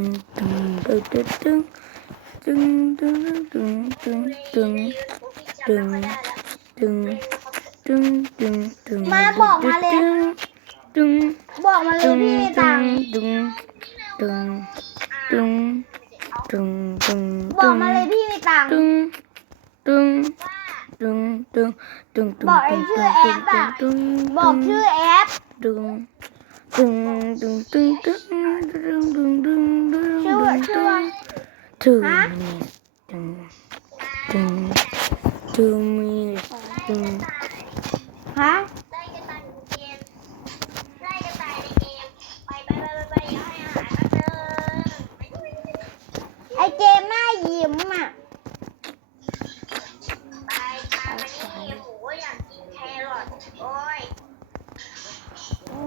ึงดึงดึงดึงดึงดึงดึงดึงดึงดึงดึงดึงดึงดึงดึงมาบอกมาเลยดึงบอกมาเลยดึงพี่มีดึตังงค์ดึงดึงดึงดึงดึงบอกมาเลยพี่มีตังค์ดึงดึงดึงดึงดึงดึงบอกชื่อแอปอะดึงบอกชื่อแอปดึงดึงดึงดึงดึงดึงดึง ตุ้งตุ้งตุ้งตุ้งตุ้งตุ้งฮะไอเจมไม่ายิ้มอะ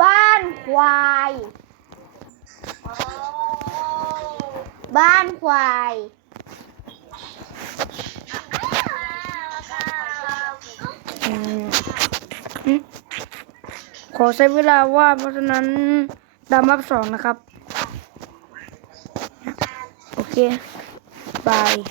บ้านควาย บ้านควาย ขอใช้เวลาว่าเพราะฉะนั้นดามับสองนะครับ โอเค บาย